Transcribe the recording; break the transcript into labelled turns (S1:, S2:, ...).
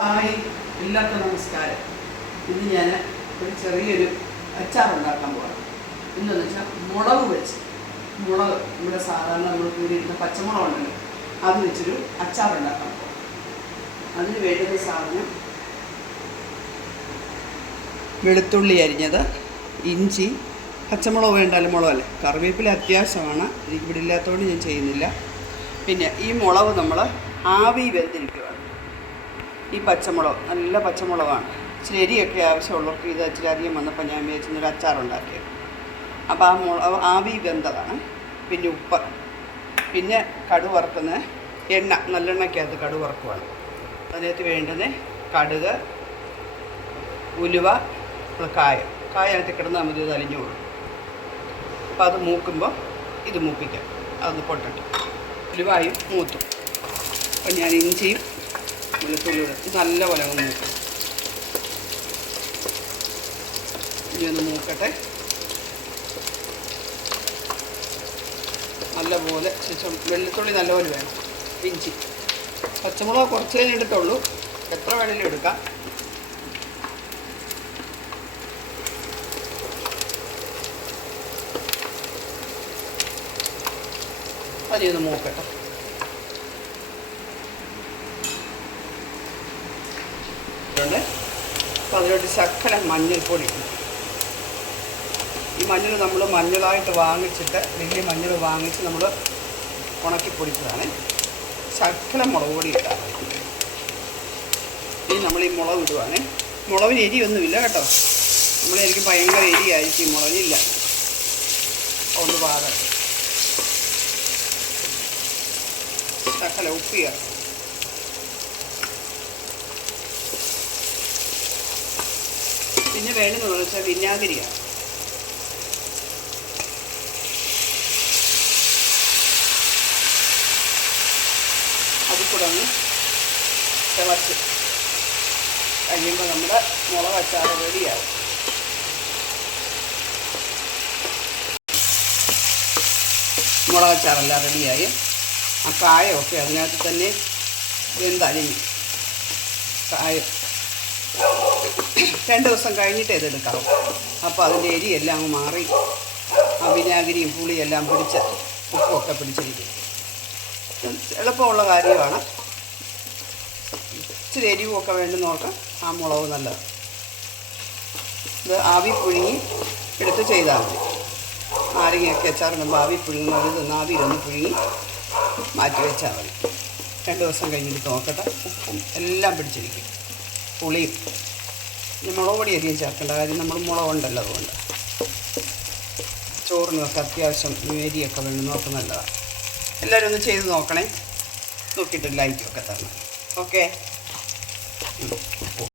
S1: Hi എല്ലാവർക്കും നമസ്കാരം. ഇന്ന് ഞാൻ ഒരു ചെറിയൊരു അച്ചാർ ഉണ്ടാക്കാൻ പോകണം എന്താണെന്ന് വെച്ചാൽ മുളക് വെച്ച്. മുളക് ഇവിടെ സാധാരണ നമ്മൾ കൂടിയിരുന്ന പച്ചമുളക് ഉണ്ടല്ലോ അത് വെച്ചൊരു അച്ചാർ ഉണ്ടാക്കാൻ പോകണം അതിന് വേണ്ടുന്ന സാധനം വെളുത്തുള്ളി അരിഞ്ഞത് ഇഞ്ചി പച്ചമുളക് വേണ്ടാലും മുളകല്ലേ കറിവേപ്പില അത്യാവശ്യമാണ് ഇവിടെ ഇല്ലാത്തതുകൊണ്ട് ഞാൻ ചെയ്യുന്നില്ല. പിന്നെ ഈ മുളക് നമ്മൾ ആവി വെന്തിരിക്കുകയാണ് ഈ പച്ചമുളക് നല്ല പച്ചമുളകാണ്. ഇച്ചിരി എരിയൊക്കെ ആവശ്യമുള്ളവർക്ക് ഇത് ഇച്ചിരി അധികം വന്നപ്പോൾ ഞാൻ വിചാരിച്ചൊരു അച്ചാറുണ്ടാക്കിയത് അപ്പോൾ ആ മുളക് ആവി വെന്തതാണ്. പിന്നെ ഉപ്പ്. പിന്നെ കടുക് വറുക്കുന്ന എണ്ണ. നല്ലെണ്ണയ്ക്കകത്ത് കടുക് വറുക്കുവാണ്. അതിനകത്ത് വേണ്ടുന്ന കടുക് ഉലുവ കായം കായ. അതിനകത്ത് കിടന്നാൽ മതി ഇത് അലിഞ്ഞോളൂ അപ്പോൾ അത് മൂക്കുമ്പോൾ ഇത് മൂപ്പിക്കാം. അതൊന്ന് പൊട്ടട്ടെ. ഉലുവായും മൂത്തും. അപ്പം ഞാൻ ഇഞ്ചിയും വെളുത്തുള്ളിയുടെ. ഇത് നല്ലപോലെ ഒന്ന് മൂക്കും. ഇനി ഒന്ന് മൂക്കട്ടെ. നല്ലപോലെ വെളുത്തുള്ളി നല്ലപോലെ വേണം. ഇഞ്ചി. പച്ചമുളക് കുറച്ചേ എടുത്തുള്ളൂ എത്ര വേണേലും എടുക്കാം. അതിയൊന്ന് മൂക്കട്ടെ. ഉണ്ട് അപ്പോൾ അതിലോട്ട് ശക്കര മഞ്ഞൾപ്പൊടി. ഈ മഞ്ഞൾ നമ്മൾ മഞ്ഞളായിട്ട് വാങ്ങിച്ചിട്ട് വലിയ മഞ്ഞൾ വാങ്ങിച്ച് നമ്മൾ ഉണക്കി പൊടിച്ചതാണ്. ശക്കര മുളക് പൊടി ഇട്ടാൽ ഇനി നമ്മൾ ഈ മുളക് ഇടുവാണ്. മുളകിന് എരിയൊന്നുമില്ല കേട്ടോ. നമ്മൾ എനിക്ക് ഭയങ്കര എരിയായിരിക്കും ഈ മുളകില്ല. ഒന്ന് പാകം ശക്കല ഉപ്പ് ചേർക്കും പിന്നെ വേണമെന്ന് വെച്ചാൽ വിനാഗിരിയാണ് അത് കൂടെ ഒന്ന് തിളച്ച്. കഴിയുമ്പോൾ നമ്മുടെ മുളക് അച്ചാർ റെഡിയാവും മുളക് അച്ചാറെല്ലാം റെഡിയായി ആ കായമൊക്കെ അതിനകത്ത് തന്നെ വെന്തലിഞ്ഞു കായം. രണ്ട് ദിവസം കഴിഞ്ഞിട്ട് ഇതെടുക്കാം. അപ്പോൾ അതിന്റെ എരിയെല്ലാം മാറി. ആ വിനാഗിരിയും പുളിയെല്ലാം പിടിച്ച് ഉപ്പുമൊക്കെ പിടിച്ചിരിക്കും എളുപ്പമുള്ള കാര്യമാണ്. ഇച്ചിരി എരിവുമൊക്കെ നോക്കാം ആ മുളക് നല്ലത് ഇത് ആവി പുഴുങ്ങി എടുത്ത് ചെയ്താൽ മതി. നാരങ്ങയൊക്കെ അച്ചാറിടുമ്പോൾ ആവി പുഴുങ്ങുന്നത് ഇത് ആവിയിലൊന്ന് പുഴുങ്ങി മാറ്റി വെച്ചാൽ മതി. രണ്ട് ദിവസം കഴിഞ്ഞിട്ട് നോക്കട്ടെ. ഉപ്പും എല്ലാം പിടിച്ചിരിക്കും. പുളിയും പിന്നെ മുളക് പൊടി അധികം ചേർക്കേണ്ട കാര്യം നമ്മൾ മുളകുണ്ടല്ലോ അതുകൊണ്ട്. ചോറിനൊക്കെ അത്യാവശ്യം എരിയൊക്കെ വേണ്ടുന്നവർക്ക് നല്ലതാണ് എല്ലാവരും ഒന്ന് ചെയ്ത് നോക്കണേ. നോക്കിയിട്ട് ലൈക്കൊക്കെ തരണം. ഓക്കെ